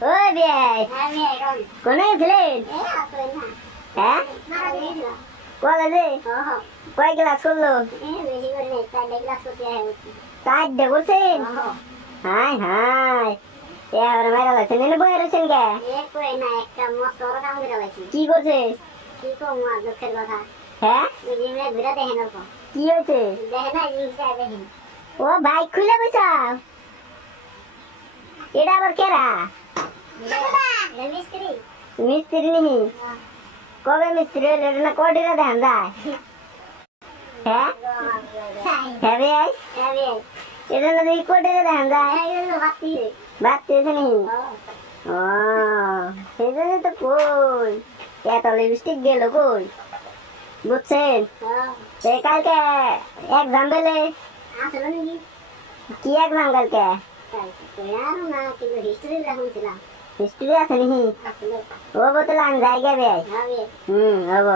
বিয়াই হ্যাঁ কলেজে কয় ক্লাস করল? এ বেশি করে নেই চারটে গ্লাস করতে হয়েছে। চারটে করছেন হাই হাই এবার মেরা লাগছে নেলে বয়ে রয়েছেন কে ও বাইক খুলে বসাও এটা আবার কেরা? মিস্ত্রি কবে মিস্ত্রি এটা না কটিরা দেখান যায় হ্যাঁ হ্যাঁ এটা না দেখি কটিরা ও সেই জন্য তো কই এত লিপস্টিক গেল কই বুঝছেন সে কালকে এক্সাম পেলে কি এক্সাম কালকে হিস্ট্রি দেখুন হিস্ট্রি আছে নাকি ও বোতল আমি যাই গে বেশ হুম হব